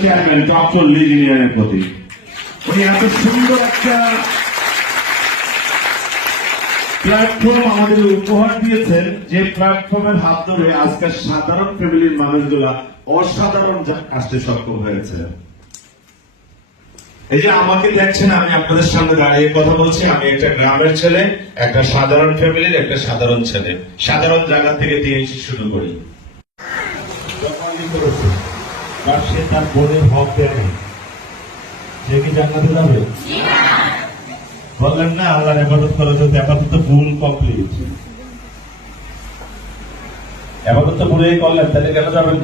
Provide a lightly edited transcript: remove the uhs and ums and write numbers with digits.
Chairman টপচল ইঞ্জিনিয়ারের প্রতি। উনি এত সুন্দর একটা প্ল্যাটফর্ম আমাদের উপহার দিয়েছেন, যে প্ল্যাটফর্মের হাত ধরে আজকে সাধারণ ফ্যামিলির মানুষগুলা অসাধারণ আসতে সক্ষম হয়েছে। এই যে আমাকে দেখছেন, আমি আপনাদের সামনে দাঁড়িয়ে কথা বলছি, আমি একটা গ্রামের ছেলে, একটা সাধারণ ফ্যামিলির একটা সাধারণ ছেলে, সাধারণ জায়গা থেকে দিয়ে শুরু করি। সে তার বোনের হক দেয়, সে কি জান্নাতে যাবে? বললেন না আল্লাহর ইবাদত করার জন্য, আপাতত ফুল কমপ্লিট, আপাতত পুরোই করলেন, তাহলে কেন যাবেন না?